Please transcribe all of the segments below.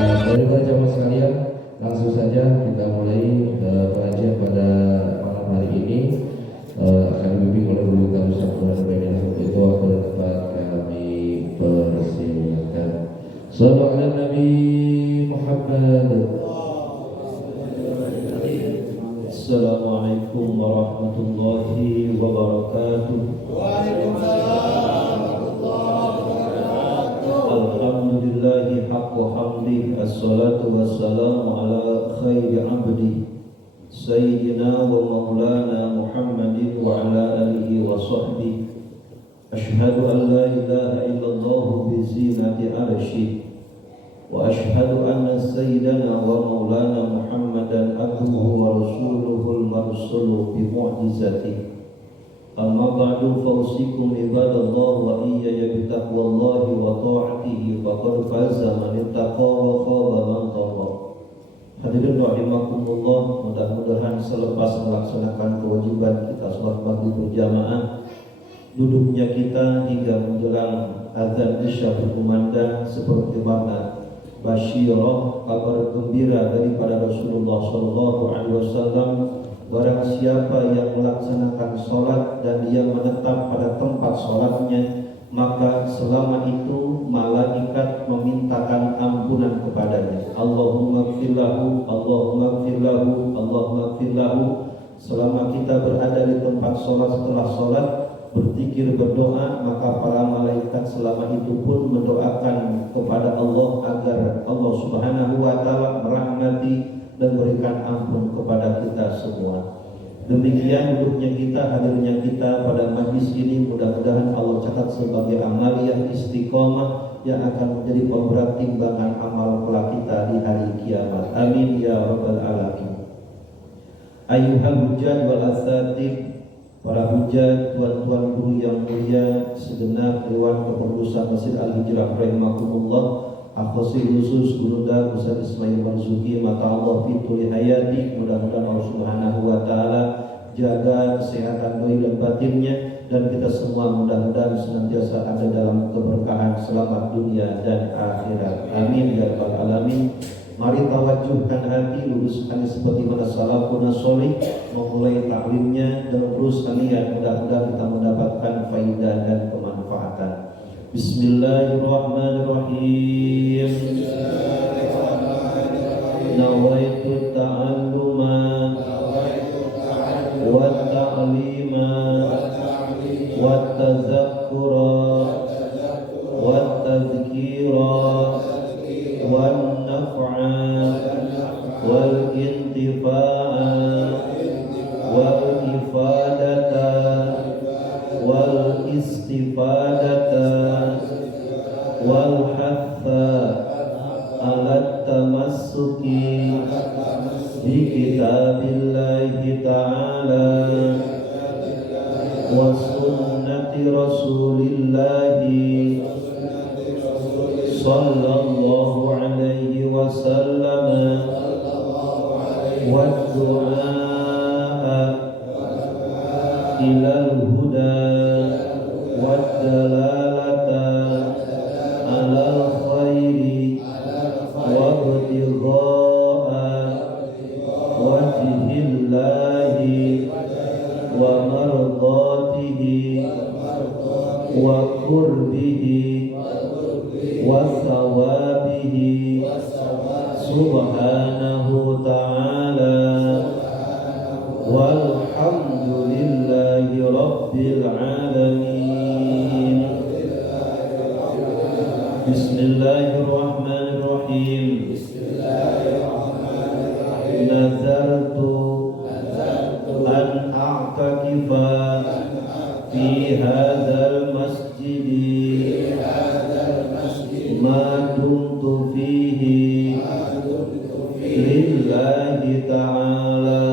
Bapak jamaah sekalian, langsung saja kita mulai pengajian pada malam hari ini. Akan dibimbing oleh Guru Tamu Sampurna Baginda untuk itu waktu dan tempat kami persilahkan. Sallallahu alaihi Nabi Muhammad. Assalamualaikum warahmatullahi wabarakatuh. Alhamdulillahi haqqa hamdih. Assalatu wassalamu ala khairi abdi Sayyidina wa maulana Muhammadin wa ala alihi wa sahbihi. Ashhadu an la ilaha illallah bi zinati arshi wa ashhadu anna sayyidana wa maulana Muhammadan abduhu wa rasuluhul marsulu bi mu'jizatihi. Amma ba'du fausikum ibadallah wa iyaya bitaqwallahi wa ta'atihi faqad faza man ittaqa wa khaba man taqa. Hadirin rahimakumullah, mudah-mudahan selepas melaksanakan kewajiban kita salat maghrib berjamaah, duduknya kita hingga menjelang azan isya berkumandang seperti mana basyirah, kabar gembira daripada Rasulullah sallallahu alaihi wasallam. Barang siapa yang melaksanakan sholat dan dia menetap pada tempat sholatnya, maka selama itu malaikat memintakan ampunan kepadanya. Allahumma gfirlahu, Allahumma gfirlahu, Allahumma gfirlahu. Selama kita berada di tempat sholat, setelah sholat berzikir berdoa, maka para malaikat selama itu pun mendoakan kepada Allah agar Allah subhanahu wa ta'ala merahmati dan berikan ampun kepada kita semua. Demikian duduknya kita, hadirnya kita pada majlis ini, mudah-mudahan Allah catat sebagai amaliyah istiqomah yang akan menjadi pemberat timbangan amal kelak kita di hari kiamat. Amin ya rabbal alamin. Ayyuhal hujjat wal asatid, para hujjat, tuan-tuan guru yang mulia, segenap dewan kepengurusan Masjid Al-Hijrah rahimakumullah, akhwasi khusus Gurunda Ustaz Ismail Marzuki, maka Allah fituli hayati, mudah-mudahan Allah subhanahu wa ta'ala jaga kesehatan doi dan batinnya, dan kita semua mudah-mudahan senantiasa ada dalam keberkahan selamat dunia dan akhirat. Amin ya rabbal alamin. Mari tawajuhkan hati, luruskan seperti mana salafun sholih, memulai taklimnya dan teruskan niat, mudah-mudahan kita mendapatkan faidah dan kemanfaatan. Bismillahirrahmanirrahim. Nawaitu ta'alluma wa ta'lima wa tazakkura wa tadhkira wa naf'a wal intifa'a wal ifadata wal istifadata wal hatha ala tamassuki bi kitabillahi ta'ala wa sunnati rasulillahi sallallahu alaihi wasallam wa du'a ilal huda wa dalalata alal khairi wa ibtigha'a wajhillahi wa mardatihi wa qurbihi wa thawabihi subhanahu ta'ala walhamdulillahi rabbil alamin. Bismillahirrahmanirrahim. Nazartu an a'takifa fi hadzal masjidi ma dumtu fihi lillahi ta'ala.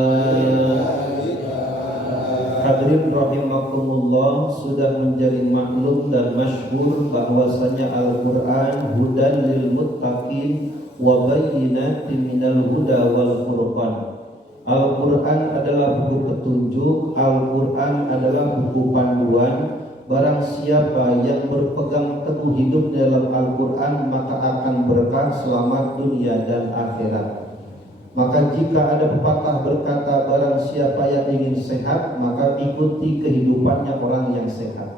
Hadirin rahimakumullah, sudah menjadi maklum dan masyhur bahwasanya Al-Qur'an hudan lil muttaqin wa bayyinatin minal huda wal furqan. Al-Qur'an adalah buku petunjuk, Al-Qur'an adalah buku panduan, barang siapa yang berpegang teguh hidup dalam Al-Quran maka akan berkah selamat dunia dan akhirat. Maka jika ada pepatah berkata barang siapa yang ingin sehat maka ikuti kehidupannya orang yang sehat.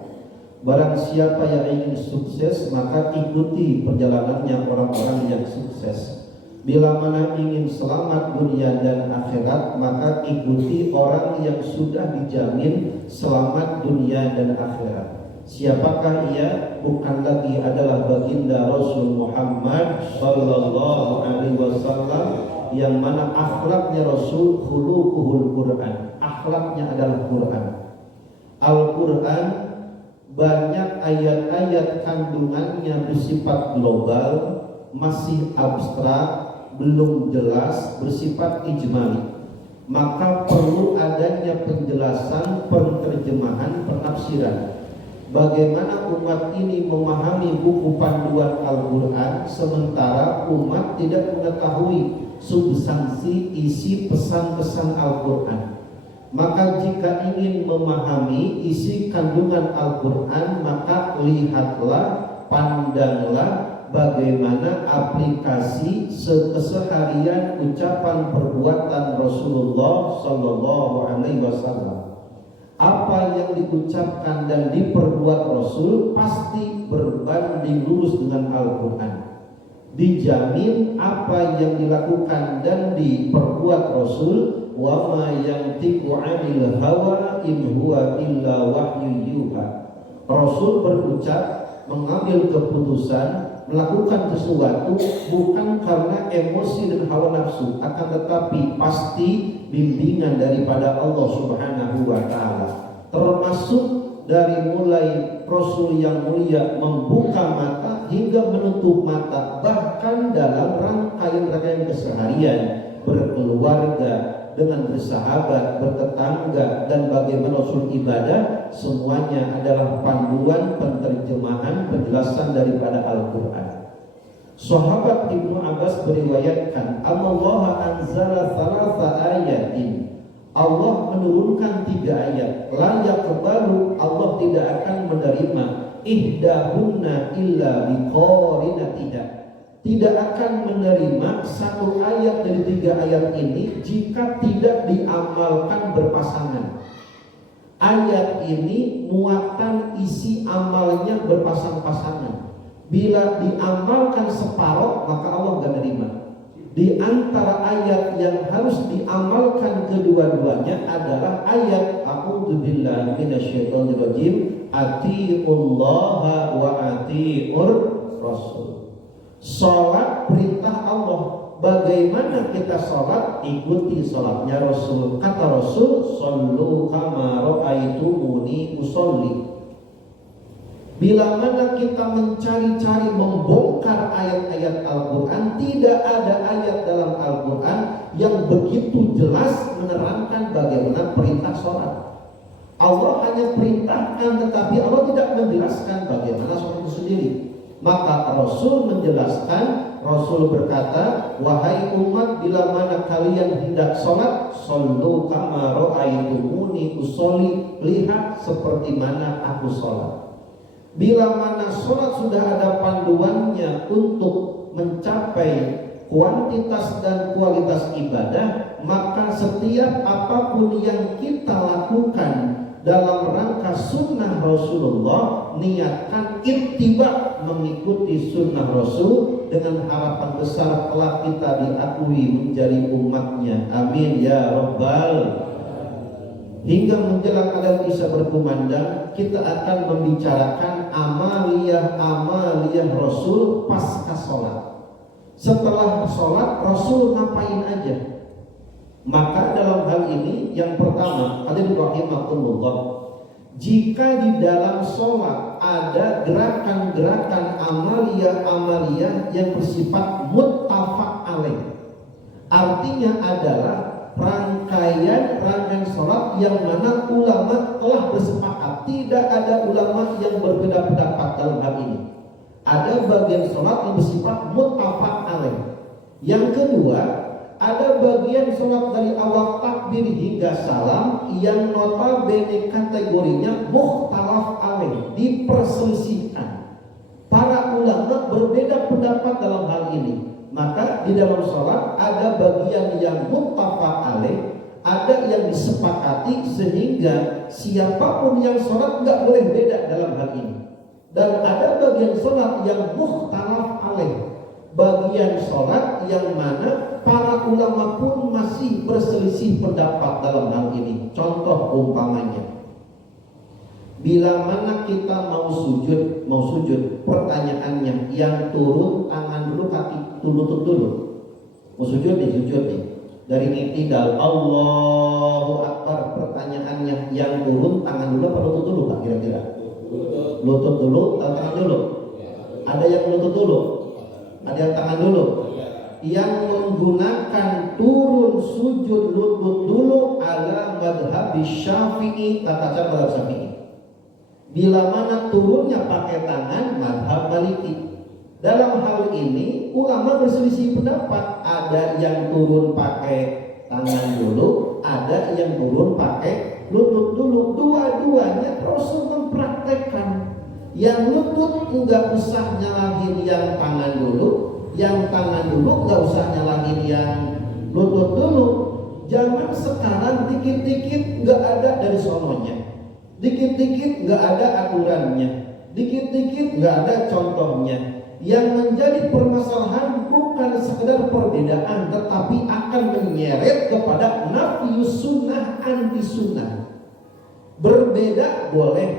Barang siapa yang ingin sukses maka ikuti perjalanannya orang-orang yang sukses. Bila mana ingin selamat dunia dan akhirat maka ikuti orang yang sudah dijamin selamat dunia dan akhirat. Siapakah ia? Bukan lagi adalah baginda Rasul Muhammad sallallahu alaihi wasallam, yang mana akhlaknya Rasul khuluquhul Quran. Akhlaknya adalah Quran. Al-Quran banyak ayat-ayat kandungannya bersifat global, masih abstrak, belum jelas, bersifat ijmali. Maka perlu adanya penjelasan, penerjemahan, penafsiran. Bagaimana umat ini memahami buku panduan Al-Quran sementara umat tidak mengetahui substansi isi pesan-pesan Al-Quran. Maka jika ingin memahami isi kandungan Al-Quran maka lihatlah, pandanglah bagaimana aplikasi keseharian ucapan perbuatan Rasulullah sallallahu alaihi wasallam. Apa yang diucapkan dan diperbuat Rasul pasti berbanding lurus dengan Al-Quran. Dijamin apa yang dilakukan dan diperbuat Rasul, wa ma yantiqu 'anil hawa in huwa illa wahyu yuha. Rasul berucap, mengambil keputusan, melakukan sesuatu bukan karena emosi dan hawa nafsu, akan tetapi pasti bimbingan daripada Allah Subhanahu wa taala. Termasuk dari mulai Rasul yang mulia membuka mata hingga menutup mata, bahkan dalam rangkaian keseharian berkeluarga, dengan bersahabat, bertetangga, dan bagaimana Rasul ibadah, semuanya adalah panduan, penterjemahan, penjelasan daripada Al-Quran. Sahabat Ibnu Abbas beriwayatkan, Allah anzala thalatha ayatin. Allah menurunkan 3 ayat. La yaqbalu, Allah tidak akan menerima ihdahunna illa biqarinatiha. Tidak akan menerima satu ayat dari 3 ayat ini jika tidak diamalkan berpasangan. Ayat ini muatan isi amalnya berpasang-pasangan. Bila diamalkan separuh maka Allah gak nerima. Di antara ayat yang harus diamalkan kedua-duanya adalah ayat A'udzubillahi minasyaitonirrajim, atiullaha wa atiur rasul. Salat perintah Allah. Bagaimana kita salat? Ikuti salatnya Rasul. Kata Rasul, sallu kama ra'aitumuni usolli. Bila mana kita mencari-cari membongkar ayat-ayat Al-Quran, tidak ada ayat dalam Al-Quran yang begitu jelas menerangkan bagaimana perintah salat. Allah hanya perintahkan, tetapi Allah tidak menjelaskan bagaimana salat itu sendiri. Maka Rasul menjelaskan, Rasul berkata, wahai umat, bila mana kalian hendak sholat, shollu kama ra'aitumuni usolli, lihat seperti mana aku sholat. Bila mana sholat sudah ada panduannya untuk mencapai kuantitas dan kualitas ibadah, maka setiap apapun yang kita lakukan dalam rangka sunnah Rasulullah, niatkan ittiba, mengikuti sunnah Rasul, dengan harapan besar telah kita diakui menjadi umatnya. Amin ya rabbal. Hingga menjelang adzan isya berkumandang, kita akan membicarakan amaliyah Rasul pasca sholat. Setelah sholat Rasul ngapain aja? Maka dalam hal ini yang pertama, hadirin rahimakumullah, jika di dalam sholat ada gerakan-gerakan amaliyah yang bersifat muttafaq alaih, artinya adalah rangkaian sholat yang mana ulama telah bersepakat, tidak ada ulama yang berbeda pendapat dalam hal ini. Ada bagian sholat yang bersifat muttafaq alaih. Yang kedua, ada bagian sholat dari awal takbir hingga salam yang notabene kategorinya mukhtalaf alaih. sholat ada bagian yang muttafaq alaih, ada yang disepakati, sehingga siapapun yang sholat nggak boleh beda dalam hal ini. Dan ada bagian sholat yang mukhtalaf alaih, bagian sholat yang mana para ulama pun masih berselisih pendapat dalam hal ini. Contoh umpamanya, bila mana kita mau sujud, pertanyaannya yang turun tangan dulu, kaki lutut dulu. Mau sujud nih. Dari i'tidal Allahu Akbar, pertanyaannya yang turun tangan dulu apa lutut dulu Pak kira-kira? Lutut dulu atau tangan dulu? Ada yang lutut dulu, ada yang tangan dulu. Yang menggunakan turun sujud lutut dulu ala madhab Syafi'i, tata cara madhab Syafi'i. Bila mana turunnya pakai tangan, madhab Maliki. Dalam hal ini ulama berselisih pendapat. Ada yang turun pakai tangan dulu, ada yang turun pakai lutut dulu. Dua-duanya Rasul mempraktekkan. Yang lutut enggak usah nyalahin yang tangan dulu, yang tangan dulu enggak usah nyalahin yang lutut dulu. Zaman sekarang dikit-dikit enggak ada dari sononya, dikit-dikit nggak ada aturannya, dikit-dikit nggak ada contohnya. Yang menjadi permasalahan bukan sekedar perbedaan, tetapi akan menyeret kepada nafiyus sunnah, anti sunnah. Berbeda boleh,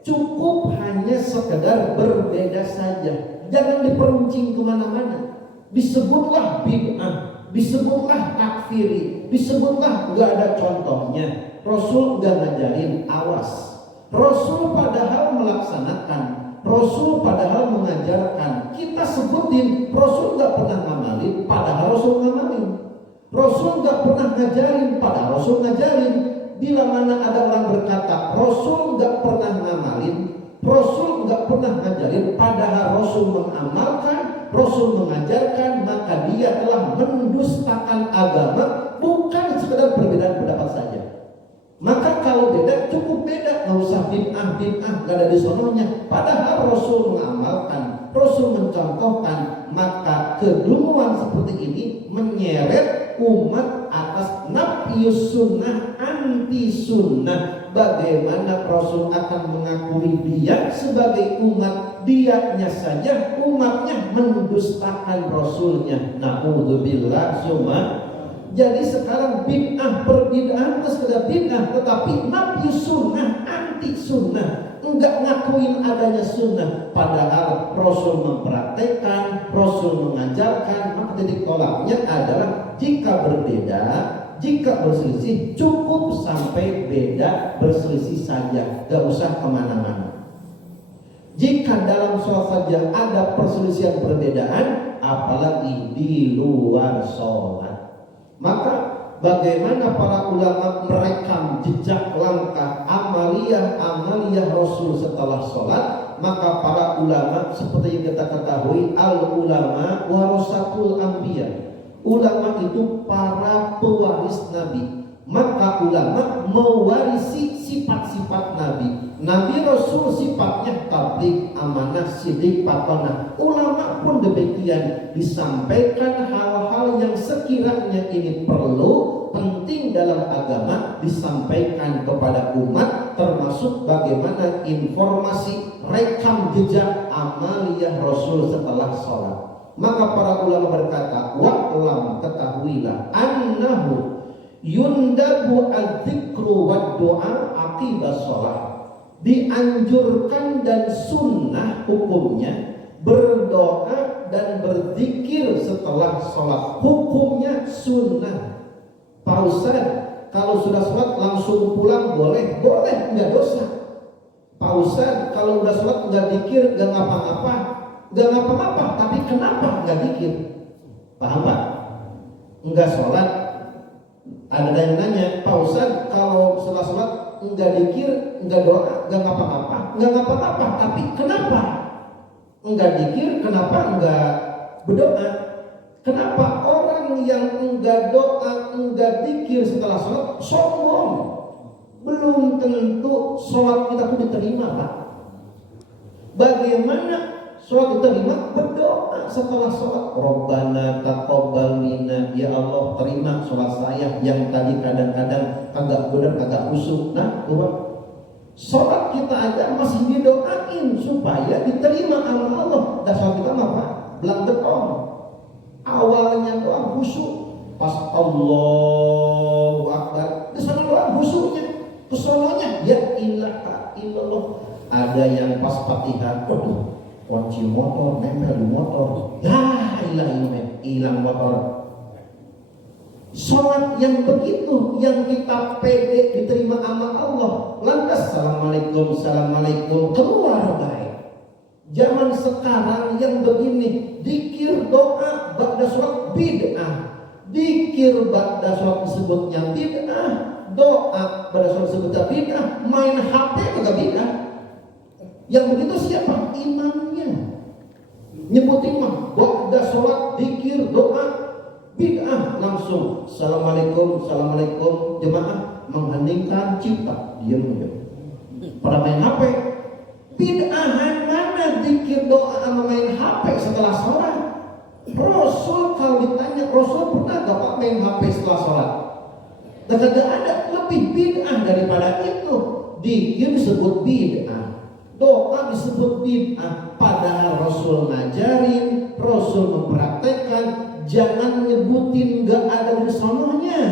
cukup hanya sekedar berbeda saja, jangan diperuncing kemana-mana. Disebutlah bid'ah, disebutlah takfiri, disebutlah nggak ada contohnya. Rasul nggak ngajarin, awas. Rasul padahal melaksanakan, Rasul padahal mengajarkan. Kita sebutin Rasul nggak pernah ngamalin, padahal Rasul ngamalin. Rasul nggak pernah ngajarin, padahal Rasul ngajarin. Bila mana ada orang berkata Rasul nggak pernah ngamalin, Rasul nggak pernah ngajarin, padahal Rasul mengamalkan, Rasul mengajarkan, maka dia telah mendustakan agama, bukan sekedar perbedaan pendapat saja. Maka kalau beda, cukup beda, nggak usah bid'ah, nggak ada disononya. Padahal Rasul mengamalkan, Rasul mencontohkan, maka kedunguan seperti ini menyeret umat atas nafiyus sunnah, anti sunnah. Bagaimana Rasul akan mengakui dia sebagai umat, dianya saja umatnya mendustakan Rasulnya. Na'udzubillah summa. Jadi sekarang bid'ah, perbid'ahan bukan sekedar bid'ah, tetapi nabi sunnah, anti sunnah, enggak ngakuin adanya sunnah. Padahal Rasul mempraktekkan, Rasul mengajarkan. Maka titik tolaknya adalah jika berbeda, jika berselisih, cukup sampai beda berselisih saja, gak usah kemana-mana. Jika dalam sholat saja ada perselisihan perbedaan, apalagi di luar sholat. Maka bagaimana para ulama merekam jejak langkah amaliyah Rasul setelah sholat? Maka para ulama seperti yang kita ketahui, al ulama warasatul anbiya. Ulama itu para pewaris Nabi. Maka ulama mewarisi sifat-sifat Nabi. Nabi Rasul sifatnya tabligh, amanah, sidik, patonah. Ulama pun demikian, disampaikan hal-hal yang sekiranya ini perlu, penting dalam agama, disampaikan kepada umat, termasuk bagaimana informasi rekam jejak amaliyah Rasul setelah sholat. Maka para ulama berkata, wa'lam, ketahuilah, annahu yundabu adzikru wa doa akibat sholat. Dianjurkan dan sunnah hukumnya berdoa dan berzikir setelah sholat. Hukumnya sunnah. Pak Ustaz, kalau sudah sholat langsung pulang boleh? Boleh, nggak dosa. Pak Ustaz, kalau udah sholat nggak zikir, nggak ngapa-ngapa, nggak ngapa-ngapa, tapi kenapa nggak zikir? Paham Pak? Nggak sholat. Ada yang nanya, Pak Ustaz, kalau setelah sholat enggak dikir, enggak doa, enggak ngapa-ngapa, tapi kenapa enggak dikir, kenapa enggak berdoa? Kenapa orang yang enggak doa, enggak dikir setelah sholat sombong? Belum tentu sholat kita pun diterima Pak. Bagaimana sholat diterima, berdoa setelah sholat. Rabbana taqabbal minna, ya Allah terima sholat saya yang tadi kadang-kadang kagak benar, kagak khusyuk. Nah, Tuhan, sholat kita aja masih didoain supaya diterima sama Allah. Dan sholat kita apa? Belang betong. Awalnya doang khusyuk, pas Allahu Akbar, kesana doang khusyuknya, kesononya ya ilaha illallah. Ada yang pas Fatihah, waduh, kunci motor nempel di motor, ya ilaha illallah, hilang motor. Sholat yang begitu, yang kita pede diterima sama Allah. Lantas assalamualaikum, assalamualaikum, keluar baik. Zaman sekarang yang begini, dikir doa ba'da sholat bid'ah, dikir ba'da sholat disebutnya bid'ah, doa pada sholat disebutnya bid'ah, main HP juga bid'ah. Yang begitu siapa? Imamnya. Nyebutin mah ba'da sholat dikir doa bid'ah, langsung assalamualaikum, assalamualaikum, jemaah mengheningkan cipta, diam aja. Pada main HP. Bid'ahan mana dikir doa sama main HP setelah sholat? Rasul kalau ditanya, Rasul pernah gak Pak main HP setelah sholat? Dan tidak ada lebih bid'ah daripada itu. Dikir disebut bid'ah, doa disebut bid'ah. Padahal Rasul ngajarin, Rasul mempraktekkan, jangan nyebutin gak ada di sononya.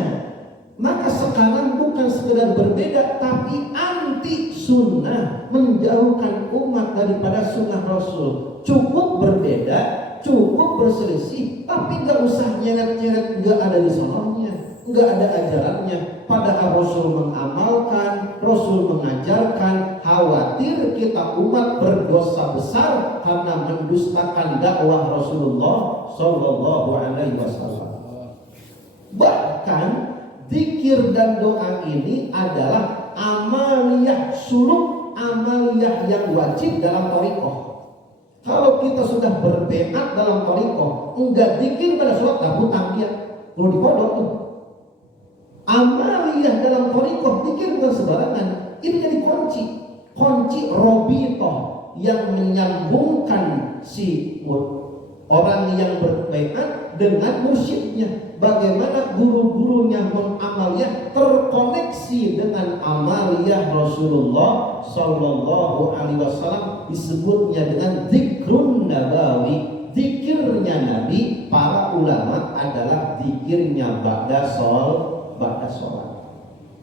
Maka sekarang bukan sekedar berbeda, tapi anti sunnah, menjauhkan umat daripada sunnah Rasul. Cukup berbeda, cukup berselisih, tapi gak usah nyeret-nyeret gak ada di sononya, gak ada ajarannya. Padahal Rasul mengamalkan, Rasul mengajarkan. Khawatir kita umat berdosa besar karena mendustakan dakwah Rasulullah Sallallahu Alaihi Wasallam. Bahkan zikir dan doa ini adalah amaliyah suluk, amaliyah yang wajib dalam thariqah. Kalau kita sudah berbeat dalam thariqah, enggak zikir pada sholat, tak hutang dia, perlu dipodok tuh. Amaliyah dalam thariqah, zikir bukan sembarangan. Ini jadi kunci robitoh yang menyambungkan si orang yang berbeat dengan mursyidnya. Bagaimana guru-gurunya mengamaliyah terkoneksi dengan amaliyah Rasulullah Sallallahu Alaihi Wasallam, disebutnya dengan zikrun nabawi, zikirnya Nabi. Para ulama adalah zikirnya ba'da sholat.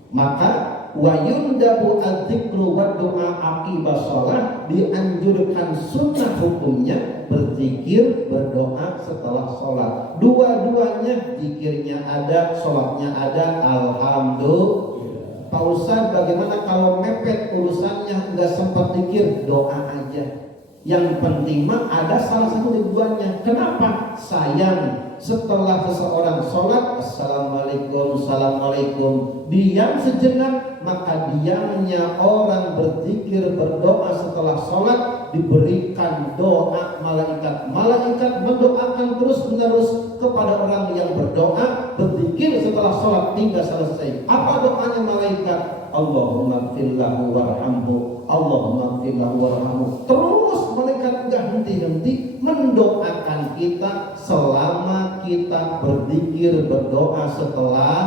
Maka wa yundabu adzikru wa doa aqibas sholat, dianjurkan sunnah hukumnya berzikir, berdoa setelah sholat. Dua-duanya, zikirnya ada, sholatnya ada. Alhamdulillah. Pak Ustaz, bagaimana kalau mepet urusannya, nggak sempat zikir, doa aja. Yang penting mah ada salah satu tujuannya. Kenapa? Sayang setelah seseorang sholat, assalamualaikum, assalamualaikum, diam sejenak, maka diamnya orang berzikir, berdoa setelah sholat diberikan doa malaikat. Malaikat mendoakan terus menerus kepada orang yang berdoa, berzikir setelah sholat hingga selesai. Apa doanya malaikat? Allahumma gfirlahu warhamhu, Allahumma gfirlahu warhamhu. Terus malaikat gak henti-henti mendoakan kita selama kita berzikir, berdoa setelah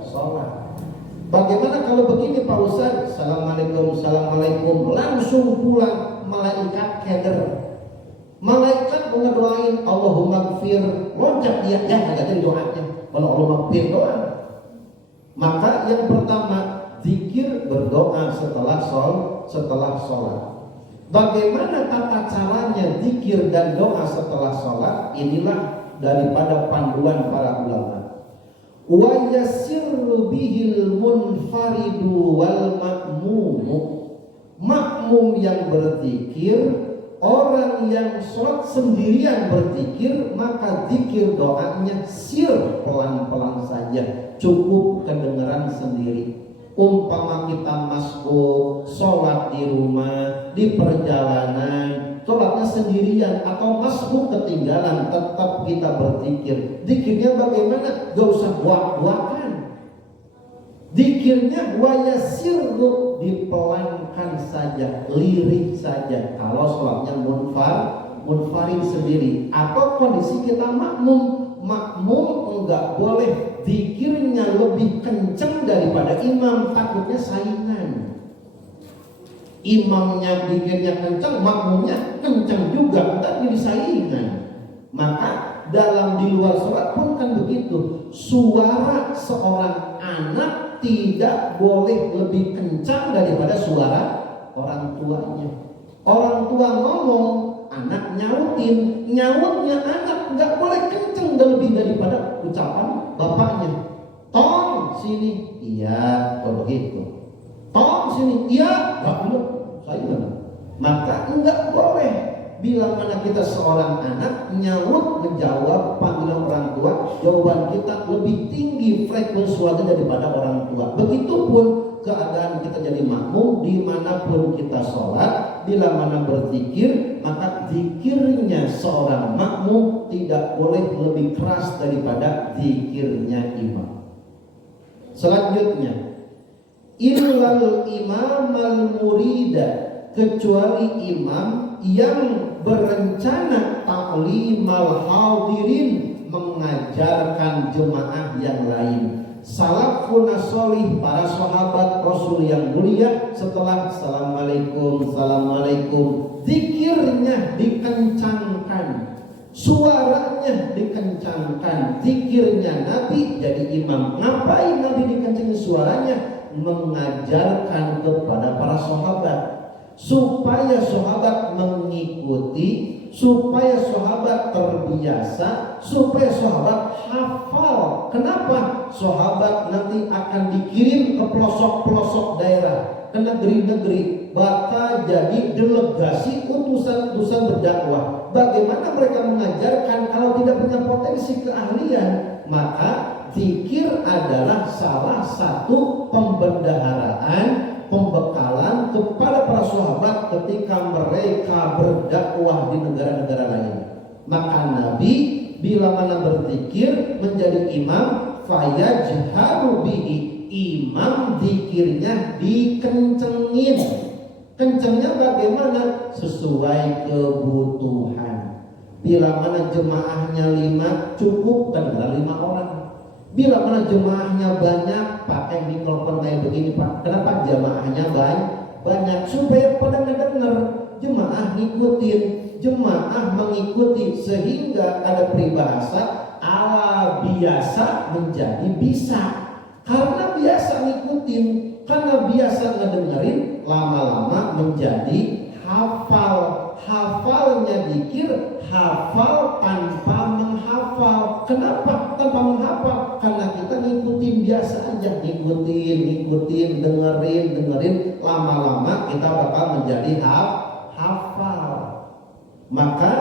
sholat. Bagaimana kalau begini Pak Ustaz? Assalamualaikum, assalamualaikum, langsung pulang. Malaikat keder, malaikat mengedoain Allahumma gfir, loncat dia, ya agak jadi doanya. Kalau Allahumma gfir doa, maka yang pertama zikir, berdoa setelah sholat. Bagaimana tata caranya zikir dan doa setelah sholat? Inilah daripada panduan para ulama. Wa yasirru bihil munfaridu wal ma'mumu. Makmum yang berzikir, orang yang sholat sendirian berzikir, maka zikir doanya sir, pelan-pelan saja, cukup kedengaran sendiri. Umpama kita masbuk, sholat di rumah, di perjalanan, sholatnya sendirian atau masbuk ketinggalan, tetap kita berzikir. Zikirnya bagaimana? Gak usah buak-buakan. Zikirnya wayasirru, dipelankan saja, lirik saja. Kalau sholatnya munfarid sendiri atau kondisi kita makmum. Makmum enggak boleh zikirnya lebih kencang daripada imam, takutnya saingan. Imamnya zikirnya kencang, makmumnya kencang juga, entar jadi saingan. Maka dalam di luar sholat pun kan begitu. Suara seorang anak tidak boleh lebih kencang daripada suara orang tuanya. Orang tua ngomong, anak nyautin, nyautnya anak nggak boleh kenceng lebih daripada ucapan bapaknya. Tong sini, iya, kalau begitu. Tong sini, iya, nggak boleh, saya. Maka nggak boleh. Bila mana kita seorang anak nyaut menjawab panggilan orang tua, jawaban kita lebih tinggi frekuensi suaranya daripada orang tua. Begitupun keadaan kita jadi makmum dimanapun kita sholat, bila mana berzikir, maka zikirnya seorang makmum tidak boleh lebih keras daripada zikirnya imam. Selanjutnya, illal imam al-murida, kecuali imam yang berencana ta'limal hadirin, mengajarkan jemaah yang lain. Salafun sholih, para sahabat Rasul yang mulia, setelah assalamualaikum, assalamualaikum, zikirnya dikencangkan, suaranya dikencangkan. Zikirnya Nabi jadi imam. Ngapain Nabi dikencangkan suaranya? Mengajarkan kepada para sahabat supaya sahabat mengikuti, supaya sahabat terbiasa, supaya sahabat hafal. Kenapa? Sahabat nanti akan dikirim ke pelosok-pelosok daerah, ke negeri-negeri, bakal jadi delegasi utusan-utusan berdakwah. Bagaimana mereka mengajarkan kalau tidak punya potensi keahlian? Maka zikir adalah salah satu pembendaharaan, pembekalan kepada para sahabat ketika mereka berdakwah di negara-negara lain. Maka Nabi bila mana berzikir menjadi imam, fayajharu bihi, imam zikirnya dikencengin. Kencengnya bagaimana? Sesuai kebutuhan. Bila mana jemaahnya 5, cukup dengar 5 orang. Bila mana jemaahnya banyak, pakai mikrofon kayak begini Pak. Kenapa? Jemaahnya banyak supaya pada ngedenger. Jemaah ngikutin, jemaah mengikuti, sehingga ada peribahasa ala biasa menjadi bisa. Karena biasa ngikutin, karena biasa ngedengerin, lama-lama menjadi hafal. Hafalnya zikir, hafal tanpa menghafal. Kenapa tanpa menghafal? Karena kita ngikutin biasa aja, ngikutin, dengerin, lama-lama kita bakal menjadi hafal. Maka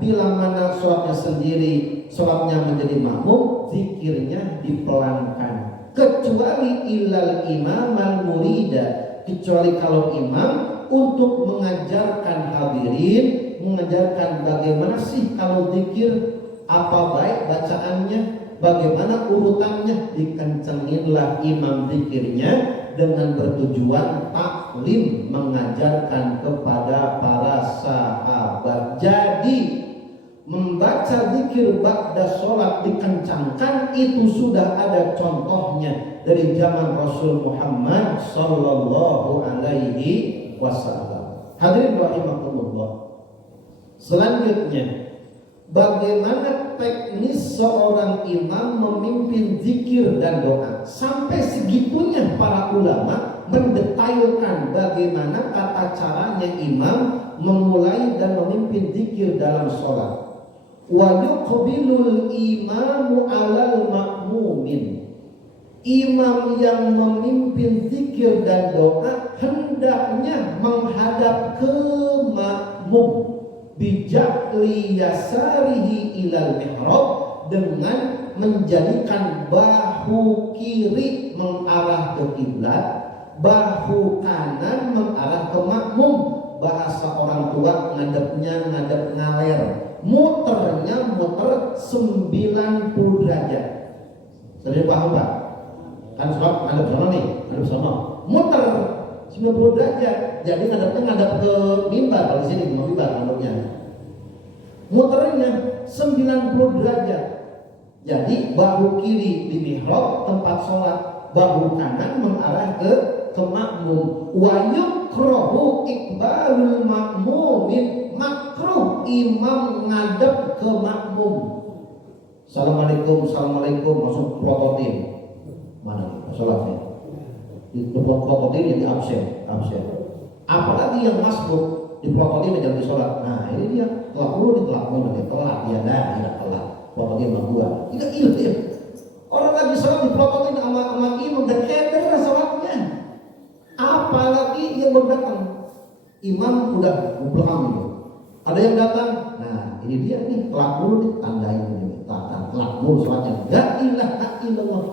bila mana sholatnya sendiri, sholatnya menjadi makmum, zikirnya dipelankan. Kecuali ilal imam al-murida, kecuali kalau imam untuk mengajarkan hadirin, mengajarkan bagaimana sih kalau zikir, apa baik bacaannya, bagaimana urutannya, dikencenginlah imam zikirnya dengan bertujuan taklim, mengajarkan kepada para sahabat. Jadi membaca zikir ba'da sholat dikencangkan, itu sudah ada contohnya dari zaman Rasul Muhammad sallallahu alaihi wasallam. Hadirin rahimakumullah. Selanjutnya, bagaimana teknis seorang imam memimpin zikir dan doa? Sampai segitunya para ulama mendetailkan bagaimana tata caranya imam memulai dan memimpin zikir dalam sholat. Wa yuqbilul imamu 'alal makmumin. Imam yang memimpin zikir dan doa hendaknya menghadap ke makmum, bija'li yasarihi ilal mihrab, dengan menjadikan bahu kiri mengarah ke kiblat, bahu kanan mengarah ke makmum. Bahasa orang tua ngadepnya ngadep ngaler, muternya muter 90 derajat. Sudah paham Pak? Kan sholat ngadep sana nih, ngadep sana, muter 90 derajat. Jadi ngadep ke mimbar, kalau di sini mau mimbar ngadepnya. muternya 90 derajat. Jadi bahu kiri di mihrab tempat sholat, bahu kanan mengarah ke makmum. Wa yukrahu iqbalul makmumin, makruh imam ngadep ke makmum. Assalamualaikum, assalamualaikum, langsung prototin. Mana sholatnya? Itu prototin yang di absen. Apalagi yang masbuk di prototin yang di sholat. Nah ini dia telat dulu, telat dia tidak telat. Prototin sama gua, tidak ilmu. Orang lagi sholat di prototin sama imam dan keder sholatnya. Apalagi yang baru datang, imam udah belakang itu. Ada yang datang, nah ini dia nih telat dulu nih, tandain ini, telat dulu sholatnya. La ilaha illallah.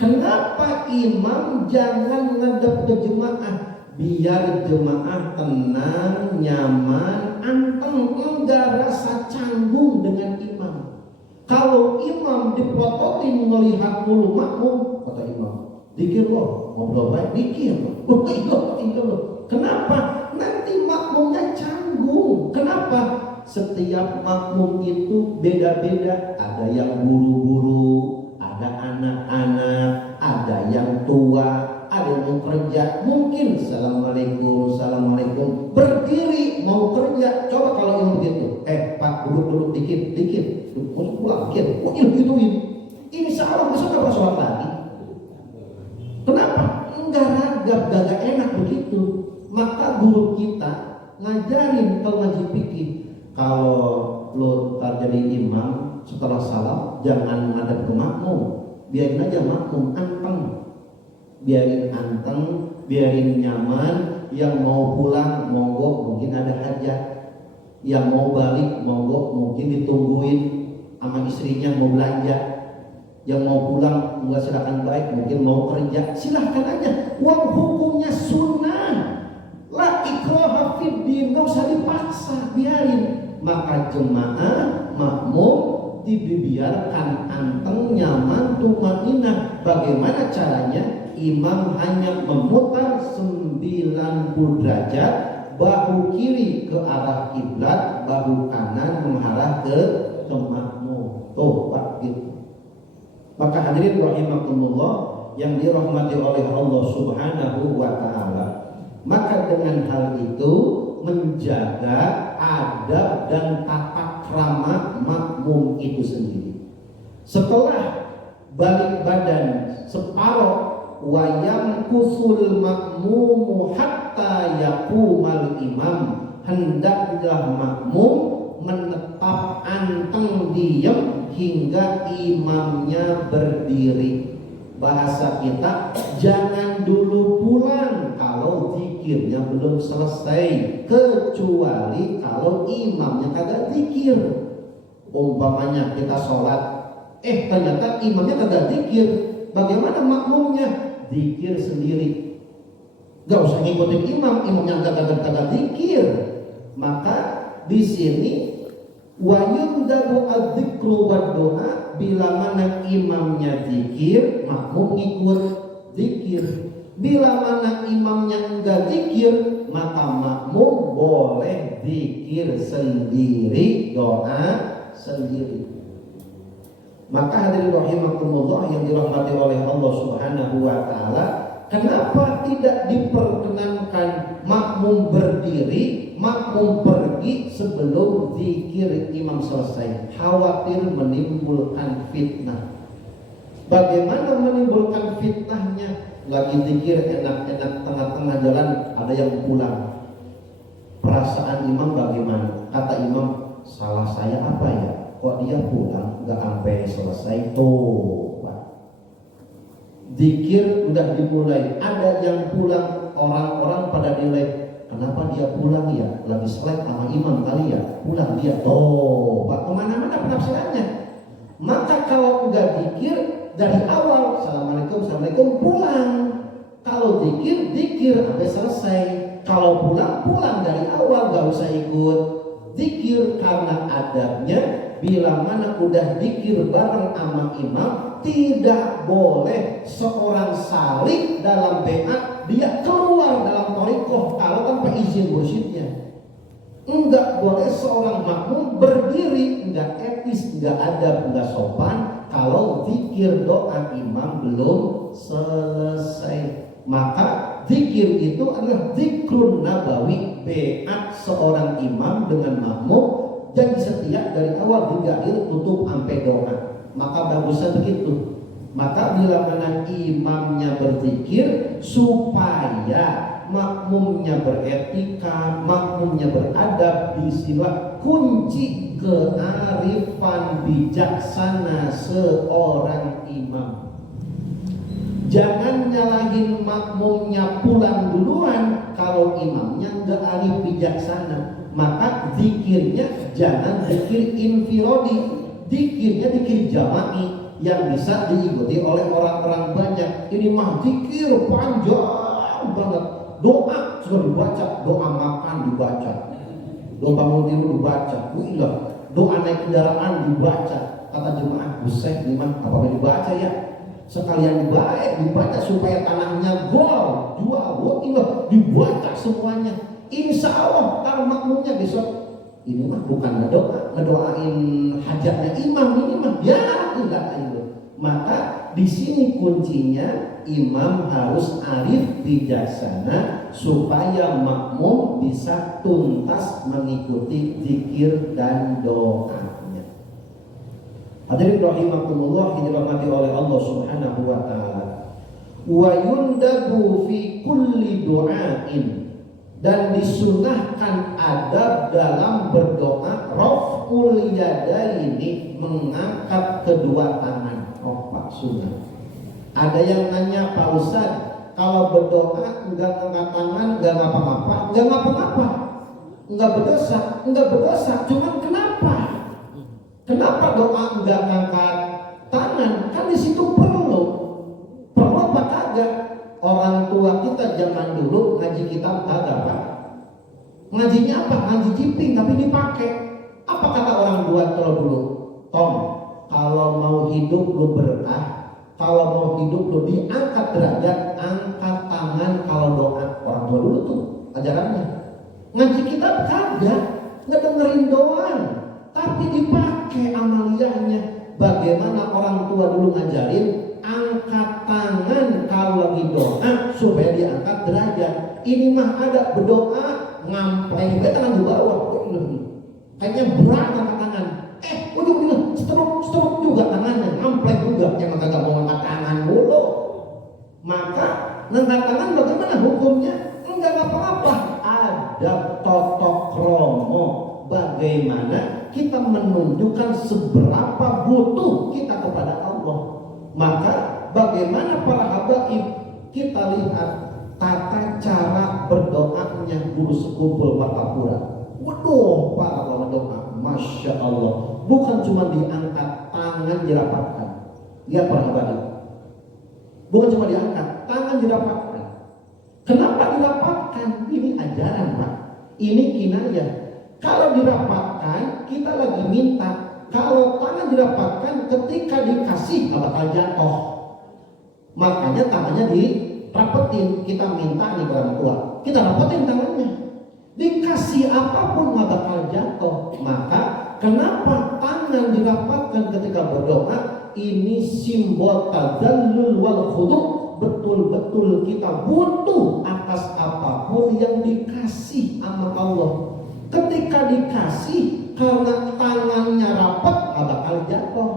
Kenapa imam jangan ngadep ke jemaah? Biar jemaah tenang, nyaman, anteng, enggak rasa canggung dengan imam. Kalau imam dipototin melihat mulu makmum, kata imam, dikir loh, ngobrol baik, dikir loh. Kenapa? Nanti makmumnya canggung. Kenapa? Setiap makmum itu beda-beda. Ada yang buru-buru, ada anak-anak, ada yang tua, ada yang mau kerja. Mungkin assalamualaikum, berdiri mau kerja. Coba kalau imam begitu, Pak duduk dikit, mau pulang dikit, gituin. Ini salah, besok gak sholat lagi. Kenapa? Enggak ragap, gak enak begitu. Maka guru kita ngajarin kalau ngaji fikih, kalau lo jadi imam setelah salam jangan ngadep ke makmum, biarin aja makmum anteng, biarin nyaman. Yang mau pulang monggo, mungkin ada hajat. Yang mau balik monggo, mungkin ditungguin sama istrinya mau belanja. Yang mau pulang enggak silakan baik, mungkin mau kerja, silahkan aja. Uang hukumnya sunnah, la ikraha fid din, enggak usah dipaksa, biarin. Maka jemaah makmum dibiarkan anteng, nyaman, tumanina. Bagaimana caranya? Imam hanya memutar 90 derajat, bahu kiri ke arah kiblat, bahu kanan mengarah ke makmum. Tuh, Pak, gitu. Maka hadirin rahimakumullah yang dirahmati oleh Allah Subhanahu wa taala. Maka dengan hal itu menjaga adab dan tata krama makmum itu sendiri. Setelah balik badan separuh, wayam kusul makmumu hatta yaqumal imam, hendaklah makmum menetap anteng diam hingga imamnya berdiri. Bahasa kita, jangan dulu pulang kalau zikirnya belum selesai, kecuali kalau imamnya kagak zikir. Umpamanya kita sholat, ternyata imamnya kagak zikir, bagaimana makmumnya? Zikir sendiri, gak usah ngikutin imamnya kagak zikir. Maka di sini wayundabu adzikru wa doa, bila mana imamnya zikir, makmum ikut zikir. Bila mana imamnya enggak zikir, maka makmum boleh zikir sendiri, doa sendiri. Maka hadirin rahimakumullah yang dirahmati oleh Allah Subhanahu wa taala, kenapa tidak diperkenankan makmum berdiri, makmum pergi sebelum zikir imam selesai? Khawatir menimbulkan fitnah. Bagaimana menimbulkan fitnahnya? Lagi zikir enak-enak, tengah-tengah jalan ada yang pulang. Perasaan imam bagaimana? Kata imam, salah saya apa ya? Kok dia pulang nggak sampai selesai? Tuh, Pak. Zikir udah dimulai, ada yang pulang, orang-orang pada nilai, kenapa dia pulang ya? Lagi selek sama imam kali ya? Pulang dia, tuh, Pak. Kemana-mana penafsirannya. Maka kalau udah zikir dari awal, assalamualaikum, pulang. Kalau zikir sampai selesai. Kalau pulang dari awal, nggak usah ikut zikir, karena adabnya bila mana udah zikir bareng sama imam, tidak boleh seorang salik dalam bai'at dia keluar dalam thariqah kalau tanpa izin mursyidnya. Enggak boleh seorang makmum berdiri, enggak etis, enggak adab, enggak sopan kalau zikir doa imam belum selesai. Maka zikir itu adalah zikrun nabawi, beat seorang imam dengan makmum jadi setia dari awal hingga akhir, tutup sampai doa. Maka bagusnya begitu. Maka bila mana imamnya berzikir supaya makmumnya beretika, makmumnya beradab, disinilah kunci kearifan bijaksana seorang imam. Jangan nyalahin makmumnya pulang duluan kalau imamnya nggak arif bijaksana. Maka zikirnya jangan zikir infirodi, zikirnya zikir jama'i yang bisa diikuti oleh orang-orang banyak. Ini mah zikir panjang banget. Doa sudah dibaca, doa makan dibaca, doa bangun tidur dibaca, doa naik kendaraan dibaca. Kata jemaah, Buset nih mah apa dibaca ya? Sekalian dibaca supaya tanahnya gol, jual, dibaca semuanya. Insya Allah kalau makmumnya besok ini mah bukan ngedoain hajatnya imam, ini mah ya ilah. Maka di sini kuncinya imam harus arif bijaksana supaya makmum bisa tuntas mengikuti zikir dan doanya. Hadirin rahimakumullah, yang dirahmati oleh Allah Subhanahu wa taala. Wa yundabu fi kulli du'ain, dan disunahkan adab dalam berdoa raf'ul yadaini, mengangkat kedua tangan. Pak sunnah. Ada yang nanya, Pak Ustaz, kalau berdoa enggak angkat tangan, enggak ngapa-ngapa, enggak ngapa-ngapa, enggak berdosa, cuman kenapa doa enggak ngangkat tangan? Kan di situ perlu apa kagak? Orang tua kita zaman dulu ngaji kitab kagak, Pak. Ngajinya apa? Ngaji jiping tapi dipakai. Apa kata orang tua dulu? Tom, kalau mau hidup lu berkah, kalau mau hidup lu diangkat derajat, angkat tangan kalau doa. Orang tua dulu tuh ajarannya. Ngaji kitab kagak, ngedengerin doang, tapi dipakai amaliyahnya. Bagaimana orang tua dulu ngajarin, angkat tangan kalau lagi doa supaya diangkat derajat. Ini mah ada berdoa ngampleng, tangan di bawah, kayaknya berat angkat tangan. Ujung-ujungnya stroke juga tangannya, ngampleng juga. Yang kagak mau angkat tangan dulu. Maka ngangkat tangan bagaimana hukumnya? Enggak apa-apa. Ada totok kromo, bagaimana kita menunjukkan seberapa butuh kita kepada Allah. Maka bagaimana para habaib, kita lihat tata cara berdoanya guru sekumpul Martapura. Waduh, para ulama doa, masya Allah. Bukan cuma diangkat, tangan dirapatkan. Lihat para habaib. Bukan cuma diangkat, tangan dirapatkan. Kenapa dirapatkan? Ini ajaran, Pak. Ini kinayah. Kalau dirapatkan, kita lagi minta. Kalau tangan dirapatkan, ketika dikasih nggak bakal jatuh. Makanya tangannya dirapetin. Kita minta nih ke orang tua, kita rapetin tangannya. Dikasih apapun nggak bakal jatuh. Maka kenapa tangan dirapatkan ketika berdoa? Ini simbol tadzallul wal khudu'. Betul-betul kita butuh atas apapun yang dikasih sama Allah. Ketika dikasih, karena tangannya rapat, nggak bakal jatuh.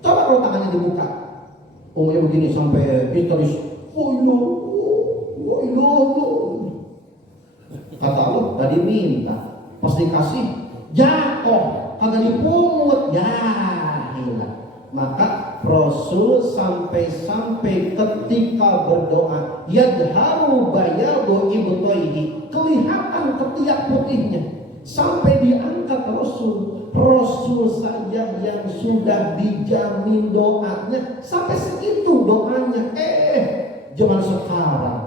Coba kalau tangannya dibuka, umumnya begini sampai histeris. Kata Allah tadi minta, pas dikasih jatuh, kagak dipungut, ya hilang. Maka Rasul sampai ketika berdoa, yadharu bayadu ibtaihi, kelihatan ketiak putihnya, sampai diangkat Rasul saja yang sudah dijamin doanya, sampai segitu doanya. Zaman sekarang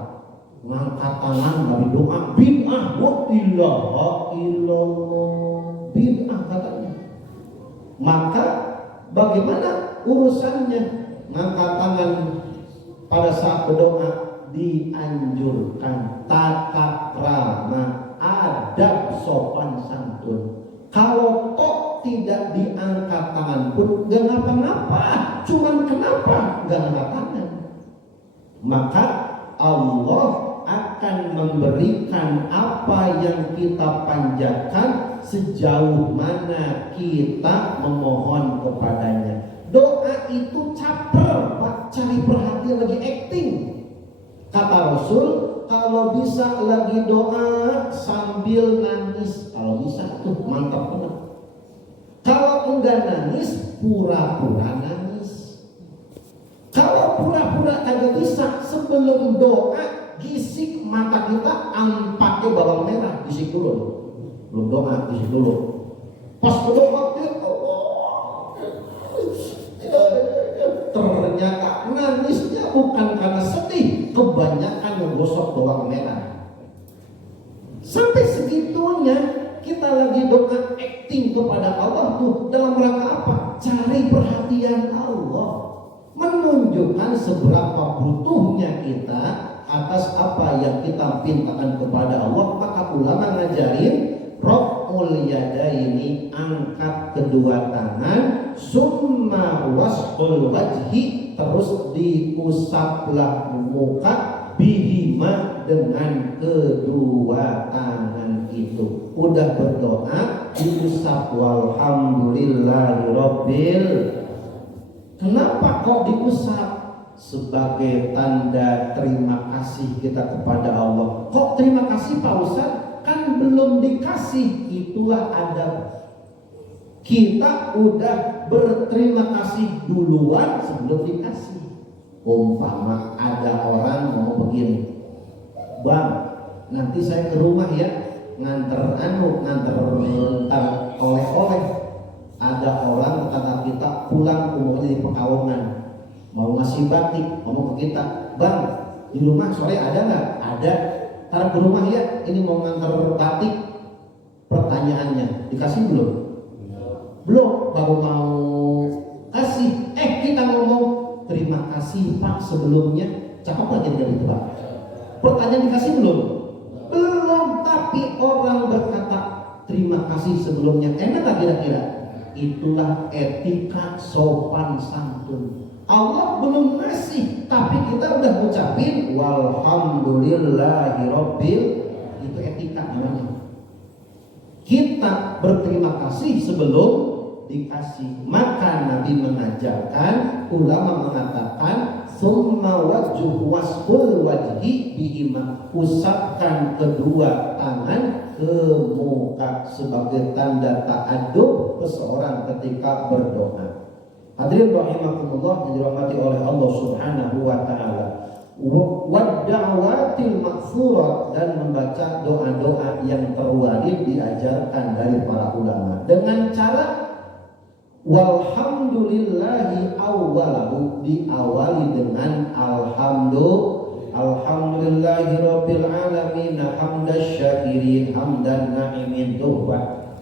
ngangkat tangan dari doa bid'ah, wa ilaha illallah, bid'ah katanya. Maka bagaimana urusannya ngangkat tangan pada saat berdoa? Dianjurkan, tata krama, adab sopan santun. Kalau kok tidak diangkat tangan pun gak ngapa-ngapa, cuman kenapa gak ngangkat tangan? Maka Allah akan memberikan apa yang kita panjatkan sejauh mana kita memohon kepadanya. Doa itu caper, Pak, cari perhatian, lagi acting. Kata Rasul, kalau bisa lagi doa sambil nangis, kalau bisa tuh mantap banget. Kalau enggak nangis, pura-pura nangis. Kalau pura-pura kagak bisa, sebelum doa gisik mata kita, pakai bawang merah, gisik dulu. Belum doa, gisik dulu. Pas berdoa, ternyata nangisnya bukan karena sedih, kebanyakan menggosok bawang merah. Sampai segitunya kita lagi doa acting kepada Allah tuh dalam rangka apa? Cari perhatian Allah, menunjukkan seberapa butuhnya kita atas apa yang kita pintakan kepada Allah. Maka ulama ngajarin raf'ul yadaini, angkat kedua tangan, summa wasqul wajhi, terus diusaplah muka, bihima, dengan kedua tangan itu. Udah berdoa, diusap walhamdulillahi rabbil. Kenapa kok diusap? Sebagai tanda terima kasih kita kepada Allah. Kok terima kasih Pak Ustadz? Kan belum dikasih. Itulah adab. Kita udah berterima kasih duluan sebelum dikasih. Umpama ada orang mau begini, Bang, nanti saya ke rumah ya, nganter oleh-oleh. Ada orang tetangga kita pulang umurnya di Pekalongan, mau ngasih batik, ngomong ke kita, Bang, di rumah sore ada nggak? Ada. Taruh ke rumah ya, ini mau nganter batik. Pertanyaannya, dikasih belum? Belum, baru mau kasih. Kita ngomong terima kasih Pak sebelumnya. Cakep lagi dari itu Pak. Pertanyaan dikasih belum? Belum, tapi orang berkata terima kasih sebelumnya. Enak gak kira-kira? Itulah etika sopan santun. Allah belum ngasih, tapi kita udah ngucapin walhamdulillahirabbil. Itu etika namanya. Kita berterima kasih sebelum dikasih. Maka Nabi mengajarkan, ulama mengatakan, summa wajhu wasful wajhi bihima, usapkan kedua tangan ke muka sebagai tanda ta'adub seseorang ketika berdoa. Hadirin rahimakumullah yang dirahmati oleh Allah Subhanahu wa taala. Wadda'awatil maghfurat, dan membaca doa-doa yang terwarid diajarkan dari para ulama dengan cara walhamdulillahi awwalahu, diawali dengan alhamdulillahi rabbil alamin hamdash syakirin hamdan na'imin tuhbah.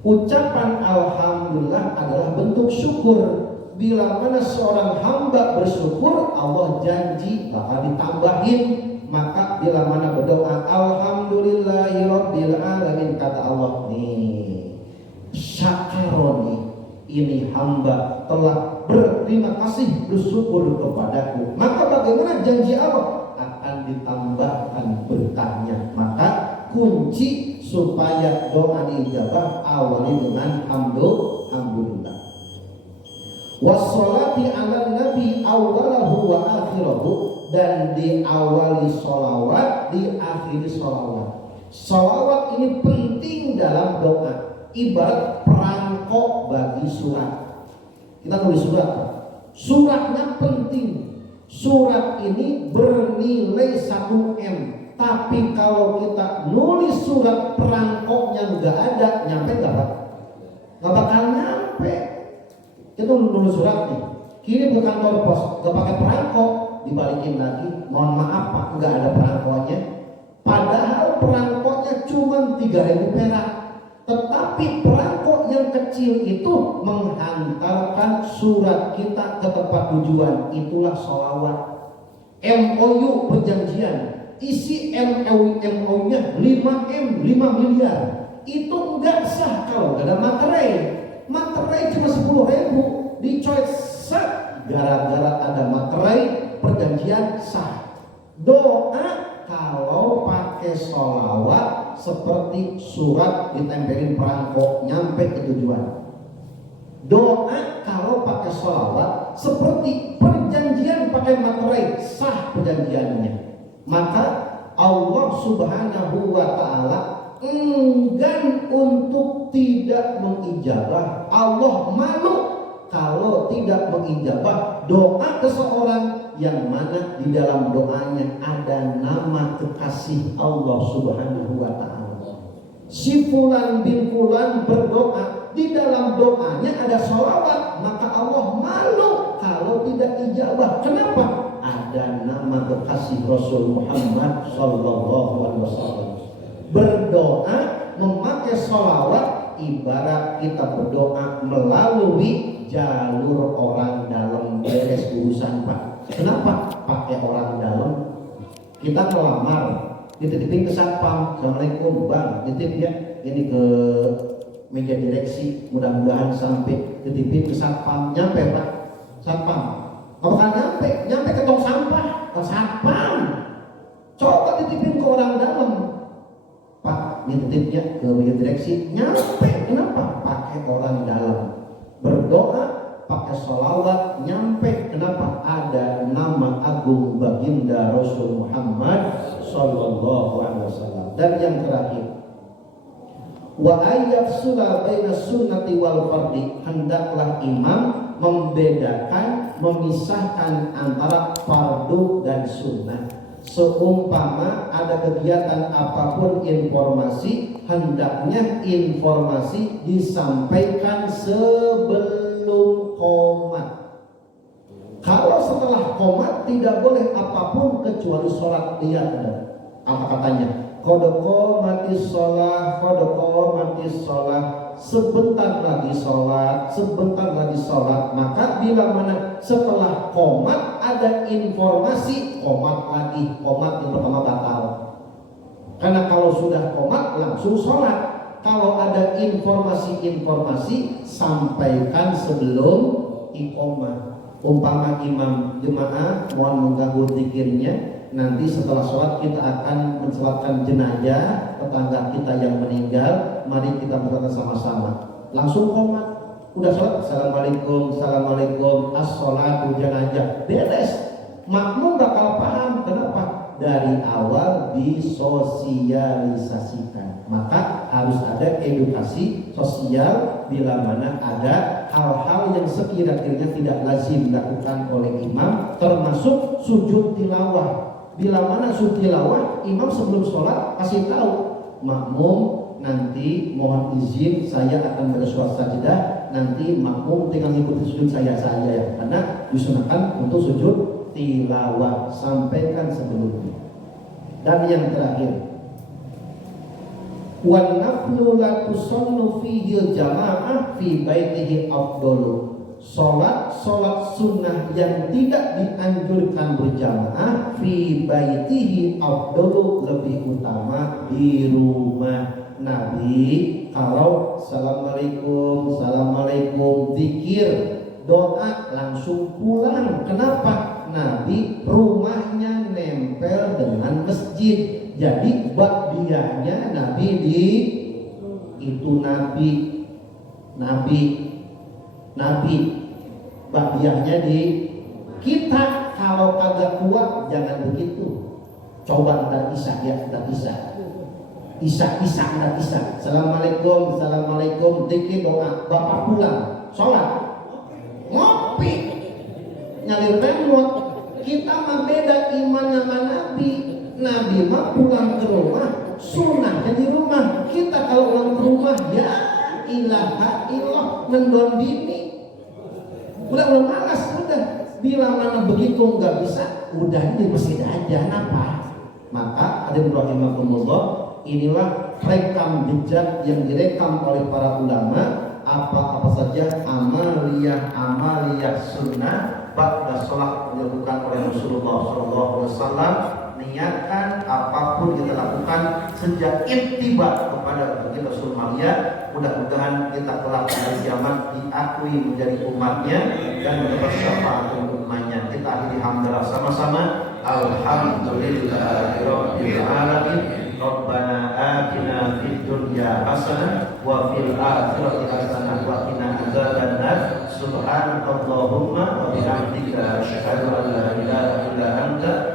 Ucapan alhamdulillah adalah bentuk syukur. Bila mana seorang hamba bersyukur, Allah janji bakal ditambahin. Maka bila mana berdoa alhamdulillahi rabbil alamin, kata Allah, nih syakaroni, ini hamba telah berterima kasih, bersyukur kepadaku. Maka bagaimana janji Allah? Akan ditambahkan berkahnya. Maka kunci supaya doa diijabah awali dengan alhamdulillah. Wassolati ala nabi awalahu wa akhirahu, dan diawali sholawat, diakhiri sholawat. Sholawat ini penting dalam doa, ibarat perangkok bagi surat. Kita tulis surat, suratnya penting. Surat ini bernilai 1M, tapi kalau kita nulis surat perangkoknya nggak ada, nyampe nggak bakal nyampe. Kita nulis surat nih, kirim ke kantor pos, gak pakai perangkok, dibalikin lagi, mohon maaf Pak, nggak ada perangkoknya. Padahal perangkoknya cuma 3.000 perak, tetapi perangkok yang kecil itu menghantarkan surat kita ke tempat tujuan. Itulah sholawat. MOU, perjanjian. isi MOU-nya 5M, 5 miliar. Itu enggak sah kalau enggak ada materai. Materai cuma 10.000, dicoret sah gara-gara ada materai, perjanjian sah. Doa kalau pakai sholawat seperti surat ditempelin perangko nyampe ke tujuan. Doa kalau pakai sholawat seperti perjanjian pakai materai sah perjanjiannya. Maka Allah Subhanahu wa ta'ala enggan untuk tidak mengijabah. Allah malu kalau tidak mengijabah doa seseorang yang mana di dalam doanya ada nama kekasih Allah Subhanahu wa ta'ala. Si fulan bin fulan berdoa, di dalam doanya ada sholawat, maka Allah malu kalau tidak ijabah. Kenapa? Ada nama kekasih Rasul Muhammad sallallahu alaihi wasallam. Berdoa memakai sholawat ibarat kita berdoa melalui jalur orang dalam, beres urusan Pak. Kenapa pakai orang dalam? Kita melamar, dititipin ke satpam, assalamualaikum bang, titip ya ini ke meja direksi, mudah-mudahan sampai. Dititipin ke satpam, nyampe Pak, satpam. Apakah nyampe ke tong sampah, ke satpam. Coba titipin ke orang dalam, Pak, ini titipnya ke meja direksi, nyampe. Kenapa? Pakai orang dalam. Berdoa pakai sholawat nyampe. Kenapa? Ada nama agung baginda Rasul Muhammad sallallahu alaihi wasallam. Dan yang terakhir, wa ayyafsula baina sunnati wal fardi, hendaklah imam membedakan, memisahkan antara fardu dan sunnah. Seumpama ada kegiatan apapun informasi, hendaknya informasi disampaikan sebelum qomat. Kalau setelah qomat tidak boleh apapun kecuali sholat. Lihat apa katanya, qad qomatis sholah, qad qomatis sholah. Sebentar lagi sholat, sebentar lagi sholat. Maka bila mana setelah qomat ada informasi, qomat lagi, qomat yang pertama batal. Karena kalau sudah qomat langsung sholat. Kalau ada informasi-informasi sampaikan sebelum iqomah. Umpama imam jemaah mohon mengganggu zikirnya, nanti setelah sholat kita akan mensolatkan jenazah tetangga kita yang meninggal, mari kita berdoa sama-sama. Langsung qomat, udah sholat, assalamualaikum, assalamualaikum, as-sholatu jenazah, beres. Makmum bakal paham. Kenapa? Dari awal disosialisasikan. Maka harus ada edukasi sosial bila mana ada hal-hal yang sekira-kiranya tidak lazim dilakukan oleh imam, termasuk sujud tilawah. Bila mana sujud tilawah, imam sebelum sholat kasih tahu makmum, nanti mohon izin saya akan bersuara sajadah, nanti makmum tinggal ikuti sujud saya ya, karena disunahkan untuk sujud tilawah, sampaikan sebelumnya. Dan yang terakhir, wan naflu la tusallu fihi jamaah fi baitihi afdalu. Salat sunnah yang tidak dianjurkan berjamaah fi baitihi afdalu, lebih utama di rumah. Nabi kalau assalamualaikum zikir doa langsung pulang. Kenapa? Nabi rumahnya nempel dengan masjid, jadi bakdiahnya Nabi di itu Nabi bakdiahnya di kita. Kalau kagak kuat jangan begitu. Coba ntar Isa. Assalamualaikum zikir doa, bapak pulang sholat ngopi nyalir remote. Kita mah beda iman sama Nabi. Nabi mah pulang ke rumah, sunnahnya di rumah. Kita kalau pulang ke rumah, ya ilaha illallah, mendon bini. Udah malas, udah. Bila mana begitu nggak bisa, udah di masjid aja. Kenapa? Maka hadirin rahimakumullah, inilah rekam jejak yang direkam oleh para ulama. Apa saja amaliyah sunnah ba'da sholat dilakukan oleh Rasulullah SAW. niatkan apapun kita lakukan sejak ittiba kepada baginda Rasulullah, mudah-mudahan kita kelak hari kiamat diakui menjadi umatnya dan mendapat syafaat untuk umatnya. Kita akhiri hamdalah sama-sama. Alhamdulillahirabbil alamin. Rabbana atina fid dunya hasanah wa fil akhirati hasanah wa qina adzabannar. Subhanakallahumma wa bihamdika asyhadu an la ilaha illa anta